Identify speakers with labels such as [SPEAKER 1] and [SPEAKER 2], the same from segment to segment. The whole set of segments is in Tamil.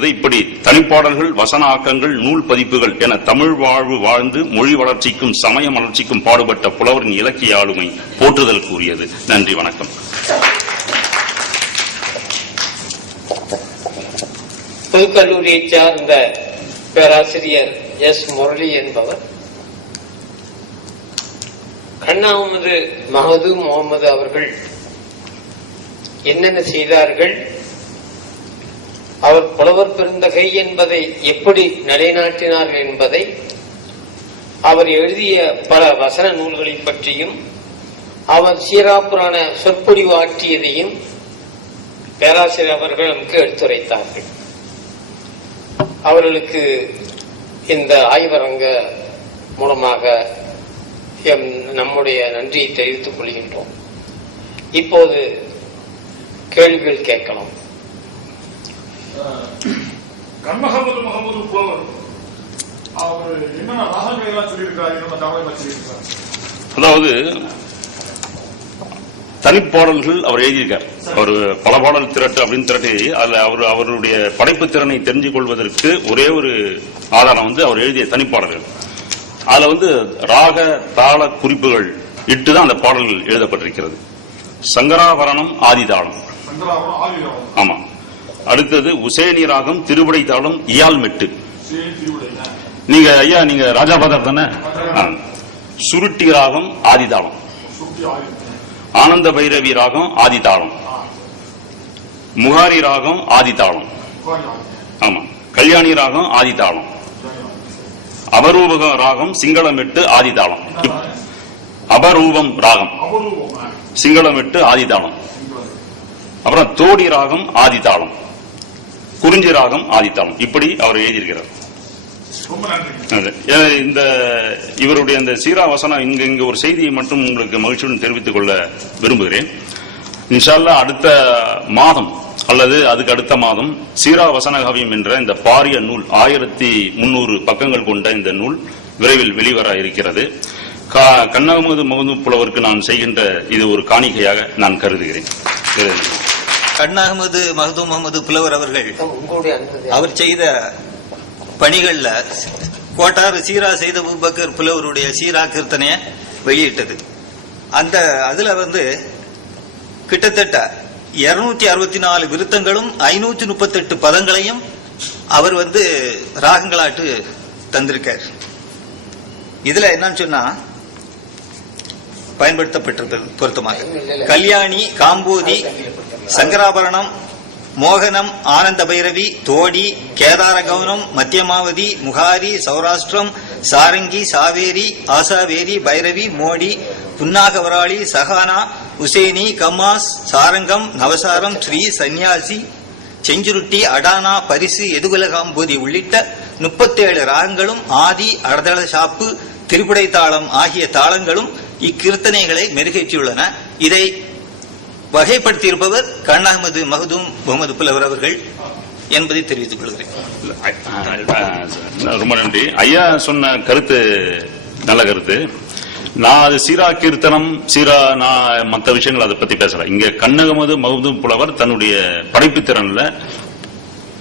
[SPEAKER 1] இது இப்படி தனிப்பாடல்கள் வசன ஆக்கங்கள் நூல் பதிப்புகள் என தமிழ் வாழ்வு வாழ்ந்து மொழி வளர்ச்சிக்கும் சமய வளர்ச்சிக்கும் பாடுபட்ட புலவரின் இலக்கிய ஆளுமை போற்றுதல் கூறியது. நன்றி வணக்கம்.
[SPEAKER 2] பொதுக்கல்லூரியை சார்ந்த பேராசிரியர் எஸ் முரளி என்பவர் கண்ணாமது மஹது முகமது அவர்கள் என்னென்ன செய்தார்கள் அவர் புலவர் பெருந்தகை என்பதை எப்படி நிலைநாட்டினார்கள் என்பதை அவர் எழுதிய பல வசன நூல்களை பற்றியும் அவர் சீராப்புரான சொற்பொழிவு ஆற்றியதையும் பேராசிரியர் அவர்கள் நமக்கு எடுத்துரைத்தார்கள். அவர்களுக்கு இந்த ஆய்வரங்க மூலமாக எம் நம்முடைய நன்றியை தெரிவித்துக் கொள்கின்றோம். இப்போது கேள்விகள் கேட்கலாம்.
[SPEAKER 3] கண்மகமது முகமது புலவர் அவர் என்னென்ன ராகங்களை எல்லாம் சொல்லியிருக்காரு? என்னென்ன தாவரங்களை சொல்லியிருக்காரு?
[SPEAKER 1] அதாவது தனிப்பாடல்கள் அவர் எழுதியிருக்கார். அவர் பல பாடல் திரட்டு அப்படின்னு திரட்டி அதுல அவர் அவருடைய படைப்பு திறனை தெரிஞ்சு கொள்வதற்கு ஒரே ஒரு ஆதாரம் வந்து அவர் எழுதிய தனிப்பாடல்கள் அதுல வந்து ராக தாள குறிப்புகள் இட்டு தான் அந்த பாடல்கள் எழுதப்பட்டிருக்கிறது. சங்கராபரணம் ஆதிதாளம்.
[SPEAKER 3] சங்கராவரம் ஆதிராவரம்
[SPEAKER 1] ஆமா. அடுத்தது உசேனி ராகம் திருவிடை தாளம் இயால் மெட்டு நீங்க ஐயா நீங்க ராஜாபாதர் தானே. சுருட்டி ராகம் ஆதிதாளம் ஆனந்த பைரவி ராகம் ஆதிதாளம் முகாரி ராகம் ஆதிதாளம் ஆமா கல்யாணி ராகம் ஆதிதாளம் அபரூபக ராகம் சிங்களமெட்டு ஆதிதாளம் அபரூபம் ராகம் சிங்களமெட்டு ஆதிதாளம் அப்புறம் தோடி ராகம் ஆதிதாளம் குறிஞ்சி ராகம் ஆதித்தாளம். இப்படி அவர் எழுதியிருக்கிறார். இந்த இவருடைய இந்த சீரா வசனம் இங்க இங்க ஒரு செய்தியை மட்டும் உங்களுக்கு மகிழ்ச்சியுடன் தெரிவித்துக் கொள்ள விரும்புகிறேன். இன்ஷால்லா அடுத்த மாதம் அல்லது அதுக்கு அடுத்த மாதம் சீரா வசனகாவியம் என்ற இந்த பாரிய நூல் ஆயிரத்தி முன்னூறு பக்கங்கள் கொண்ட இந்த நூல் விரைவில் வெளிவர இருக்கிறது. கண்ணகமது முகமது புலவருக்கு நான் செய்கின்ற இது ஒரு காணிக்கையாக நான் கருதுகிறேன். இது
[SPEAKER 4] கண்ணாகமது மஹதூம் முகமது புலவர் அவர்கள் அவர் செய்த பணிகள்ல கோட்டாறு சீரா செய்த அபூபக்கர் புலவருடைய சீரா கீர்த்தனைய வெளியிட்டது. அந்த அதுல வந்து கிட்டத்தட்ட இருநூத்தி அறுபத்தி நாலு விருத்தங்களும் ஐநூத்தி முப்பத்தெட்டு பதங்களையும் அவர் வந்து ராகங்களாட்டு தந்திருக்கார். இதுல என்னன்னு சொன்னா பயன்படுத்தப்பட்டிருந்தது பொருத்தமாக. கல்யாணி காம்போதி சங்கராபரணம் மோகனம் ஆனந்த பைரவி தோடி கேதார கௌனம் மத்தியமாவதி முகாரி சௌராஷ்டிரம் சாரங்கி சாவேரி ஆசாவேரி பைரவி மோடி புன்னாகவராளி சஹானா உசேனி கம்மாஸ் சாரங்கம் நவசாரம் ஸ்ரீ சன்னியாசி செஞ்சுருட்டி அடானா பரிசு எதுகுலகாம்பூதி உள்ளிட்ட முப்பத்தேழு ராகங்களும் ஆதி அடதள சாப்பு திருப்புடை தாளம் ஆகிய தாளங்களும் இக்கீர்த்தனைகளை மெருகேற்றியுள்ளன. இதை வகைப்படுத்தியிருப்பவர் கண்ணஹமது மஹதூம் முகமது புலவர் அவர்கள் என்பதை தெரிவித்துக் கொள்கிறேன்.
[SPEAKER 1] ரொம்ப நன்றி. ஐயா சொன்ன கருத்து நல்ல கருத்து. நான் அது சீரா கீர்த்தனம் சீரா நான் மற்ற விஷயங்கள் அதை பத்தி பேசல. இங்க கண்ணகமது மகதூம் புலவர் தன்னுடைய படைப்பு திறன்ல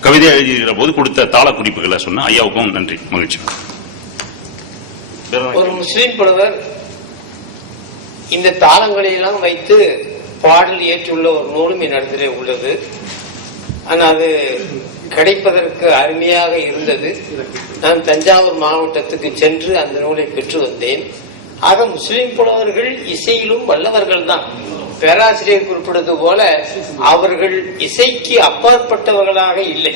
[SPEAKER 1] கவிதை எழுதியிருக்கிற போது கொடுத்த தாள குறிப்புகளை சொன்ன ஐயாவுக்கும் நன்றி மகிழ்ச்சி.
[SPEAKER 2] ஒரு முஸ்லிம் புலவர் இந்த தாளங்களை எல்லாம் வைத்து பாடல் இயற்றியுள்ள ஒரு நூலும் என்னிடத்திலே உள்ளது. ஆனால் அது கிடைப்பதற்கு அருமையாக இருந்தது. நான் தஞ்சாவூர் மாவட்டத்துக்கு சென்று அந்த நூலை பெற்று வந்தேன். ஆக முஸ்லிம் புலவர்கள் இசையிலும் வல்லவர்கள் தான். பேராசிரியர் குறிப்பிட்டது போல அவர்கள் இசைக்கு அப்பாற்பட்டவர்களாக இல்லை.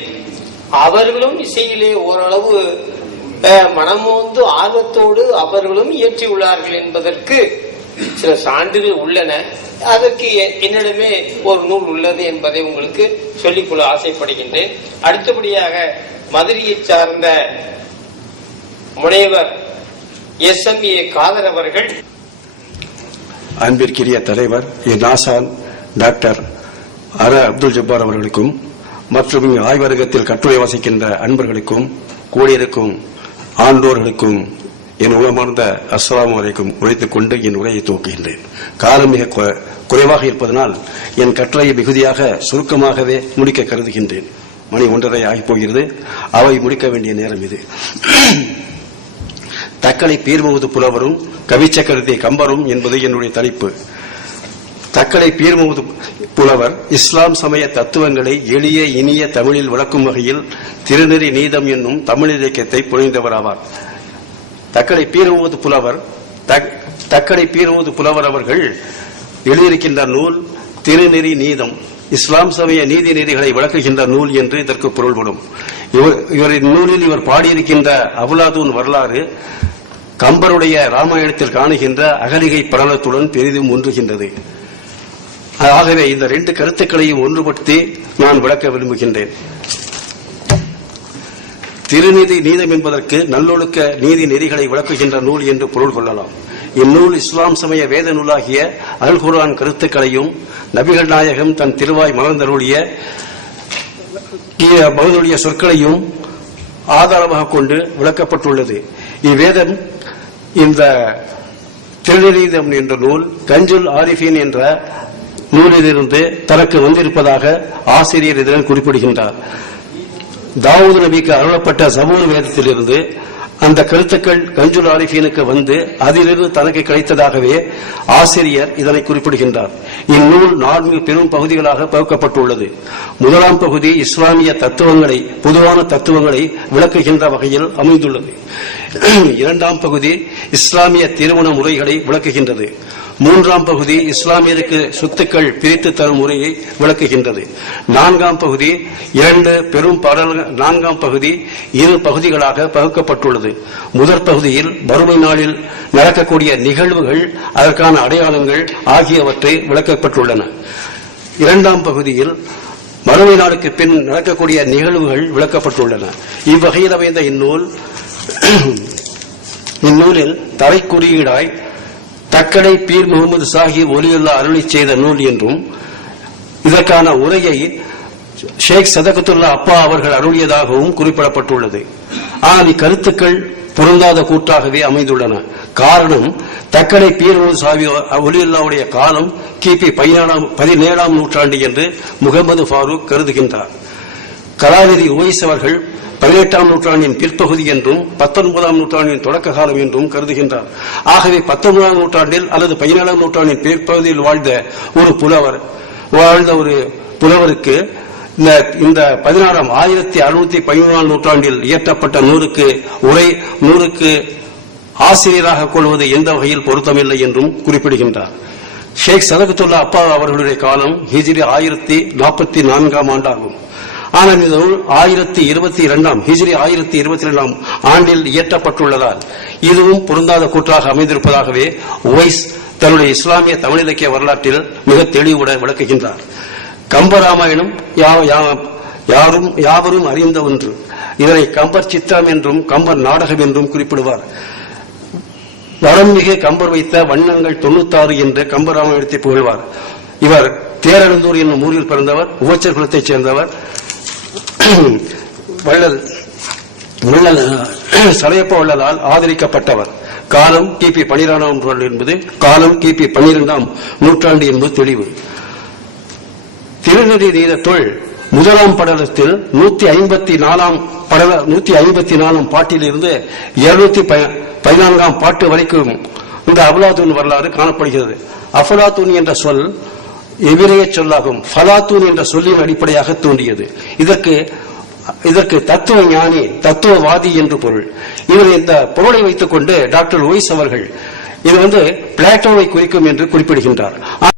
[SPEAKER 2] அவர்களும் இசையிலே ஓரளவு மனமோந்து ஆர்வத்தோடு அவர்களும் இயற்றியுள்ளார்கள் என்பதற்கு சில சான்றுகள் உள்ளன. அதற்கு என்னிடமே ஒரு நூல் உள்ளது என்பதை உங்களுக்கு சொல்லிக்கொள்ள ஆசைப்படுகின்றேன். அடுத்தபடியாக மதுரையை சார்ந்த முனைவர் எஸ் எம் ஏ காதர் அவர்கள்.
[SPEAKER 5] அன்பிற்கிரிய தலைவர் என் ஆசான் டாக்டர் அர. அப்துல் ஜப்பார் அவர்களுக்கும் மற்றும் ஆய்வரகத்தில் கட்டுரை வாசிக்கின்ற அன்பர்களுக்கும் கூடியிருக்கும் ஆண்டோர்களுக்கும் என் உளமார்ந்த அஸ்லாம் வரைக்கும் உழைத்துக் கொண்டு என் உரையை துவக்குகின்றேன். காலம் மிக குறைவாக இருப்பதனால் என் கட்டளையை மிகுதியாக சுருக்கமாகவே முடிக்க கருதுகின்றேன். மணி ஒன்றரை ஆகிப்போகிறது அவை முடிக்க வேண்டிய நேரம் இது. தக்கலை பீர்முகது புலவரும் கவிச்சக்கரத்தை கம்பரும் என்பது என்னுடைய தலைப்பு. தக்கலை பீர்முகது புலவர் இஸ்லாம் சமய தத்துவங்களை எளிய இனிய தமிழில் விளக்கும் வகையில் திருநெறி நீதம் என்னும் தமிழ் இலக்கியத்தை புனைந்தவராவார். தக்கடை பீரமுது புலவர் தக்- பீரமுது புலவர் அவர்கள் எழுதியிருக்கின்ற நூல் திருநெறி நீதம். இஸ்லாம் சமய நீதி நெறிகளை விளக்குகின்ற நூல் என்று இதற்கு பொருள்படும் இவர் இவரின் நூலில் இவர் பாடியிருக்கின்ற அபுலாதூன் வரலாறு கம்பருடைய ராமாயணத்தில் காணுகின்ற அகலிகை படலத்துடன் பெரிதும் ஒன்றுகின்றது. ஆகவே இந்த ரெண்டு கருத்துக்களையும் ஒன்றுபடுத்தி நான் விளக்க விரும்புகின்றேன். திருநீதி நீதம் என்பதற்கு நல்லொழுக்க நீதி நெறிகளை விளக்குகின்ற நூல் என்று பொருள் கொள்ளலாம். இந்நூல் இஸ்லாம் சமய வேத நூலாகிய அல் குரான் கருத்துக்களையும் நபிகள் நாயகம் தன் திருவாய் மலர்ந்தருளிய மகனுடைய சொற்களையும் ஆதாரமாக கொண்டு விளக்கப்பட்டுள்ளது. இவ்வேதம் இந்த திருநீதம் என்ற நூல் கஞ்சுல் ஆரிஃபின் என்ற நூலிலிருந்து தனக்கு வந்திருப்பதாக ஆசிரியர் இதனில் குறிப்பிடுகின்றார். தாவூது நபிக்கு அருளப்பட்ட சமூக வேதத்திலிருந்து அந்த கருத்துக்கள் கஞ்சுல் ஆலிஃபீனுக்கு வந்து அதிலிருந்து தனக்கு கிடைத்ததாகவே ஆசிரியர் இதனை குறிப்பிடுகின்றார். இந்நூல் நான்கு பெரும் பகுதிகளாக பகுக்கப்பட்டுள்ளது. முதலாம் பகுதி இஸ்லாமிய தத்துவங்களை பொதுவான தத்துவங்களை விளக்குகின்ற வகையில் அமைந்துள்ளது. இரண்டாம் பகுதி இஸ்லாமிய திருமண முறைகளை விளக்குகின்றது. மூன்றாம் பகுதி இஸ்லாமியருக்கு சொத்துக்கள் பிரித்து தரும் முறையை விளக்குகின்றது. நான்காம் பகுதி இரண்டு பெரும் பாடல் நான்காம் பகுதி இரு பகுதிகளாக பகுக்கப்பட்டுள்ளது. முதற் பகுதியில் வறுமை நாளில் நடக்கக்கூடிய நிகழ்வுகள் அதற்கான அடையாளங்கள் ஆகியவற்றை விளக்கப்பட்டுள்ளன. இரண்டாம் பகுதியில் மறுமை நாளுக்கு பின் நடக்கக்கூடிய நிகழ்வுகள் விளக்கப்பட்டுள்ளன. இவ்வகையில் அமைந்த இந்நூல் இந்நூலில் தரைக்குறியீடாய் தக்கடை பீர் முகமது சாஹிப் ஒலியுல்லா அருளி செய்த நூல் என்றும் இதற்கான உரையை ஷேக் சதகத்துல்லா அப்பா அவர்கள் அருளியதாகவும் குறிப்பிடப்பட்டுள்ளது. ஆனால் இக்கருத்துக்கள் பொருந்தாத கூட்டாகவே அமைந்துள்ளன. காரணம் தக்கடை பீர் சாவி சாஹி ஒலியுல்லாவுடைய காலம் கிபி பதினேழாம் பதினேழாம் நூற்றாண்டு என்று முகமது ஃபாரூக் கருதுகின்றார். கலாநிதி உவைஸ் அவர்கள் பதினெட்டாம் நூற்றாண்டின் பிற்பகுதி என்றும் பத்தொன்பதாம் நூற்றாண்டின் தொடக்க காலம் என்றும் கருதுகின்றார். ஆகவே பத்தொன்பதாம் நூற்றாண்டில் அல்லது பதினேழாம் நூற்றாண்டின் பிற்பகுதியில் வாழ்ந்த ஒரு புலவர் வாழ்ந்த ஒரு புலவருக்கு இந்த இந்த பதினாறாம் ஆயிரத்தி அறுநூத்தி பதிமூணாம் நூற்றாண்டில் இயற்றப்பட்ட நூறுக்கு உரை நூறுக்கு ஆசிரியராக கொள்வது எந்த வகையில் பொருத்தமில்லை என்றும் குறிப்பிடுகின்றார். ஷேக் சதகத்துல்லா அப்பா அவர்களுடைய காலம் ஹிஜிரி ஆயிரத்தி நாற்பத்தி நான்காம் ஆண்டாகும். ஆனால் இந்த நூல் ஆயிரத்தி இருபத்தி இரண்டாம் ஹிஜ்ரி ஆயிரத்தி இருபத்தி இரண்டாம் ஆண்டில் இயற்றப்பட்டுள்ளதால் இதுவும் பொருந்தாத கூற்றாக அமைந்திருப்பதாகவே ஒய்ஸ் தன்னுடைய இஸ்லாமிய தமிழ் இலக்கிய வரலாற்றில் மிக தெளிவுடன் விளக்குகின்றார். கம்பராமாயணம் யாரும் யாவரும் அறிந்த ஒன்று. இதனை கம்பர் சித்திரம் என்றும் கம்பர் நாடகம் என்றும் குறிப்பிடுவார். வரம்மிகு கம்பர் வைத்த வண்ணங்கள் தொண்ணூத்தாறு என்று கம்பராமாயணத்தை புகழ்வார். இவர் தேரழுந்தூர் என்னும் ஊரில் பிறந்தவர் உவச்சர் குலத்தைச் சேர்ந்தவர். வள்ளல். வள்ளல் சடையப்ப வள்ளலால் ஆதரிக்கப்பட்டவர். காலம் கிபி பனிரெண்டாம் நூற்றாண்டு என்பது காலம் கிபி பன்னிரெண்டாம் நூற்றாண்டு என்பது தெளிவு. திருநெறி நீதத்துள் முதலாம் படலத்தில் நூத்தி ஐம்பத்தி நாலாம் படல நூத்தி ஐம்பத்தி நாலாம் பாட்டிலிருந்து இருநூத்தி பதினான்காம் பாட்டு வரைக்கும் இந்த அபலாத்தூன் வரலாறு காணப்படுகிறது. அஃபலாத்தூன் என்ற சொல் எபிரேய சொல்லாகும் ஃபலாத்தூன் என்ற சொல்லின் அடிப்படையாக தோன்றியது. இதற்கு இதற்கு தத்துவ ஞானி தத்துவவாதி என்று பொருள். இவர் இந்த பொருளை வைத்துக் கொண்டு டாக்டர் ஒய்ஸ் அவர்கள் இது வந்து பிளாட்டோவை குறிக்கும் என்று குறிப்பிடுகின்றார்.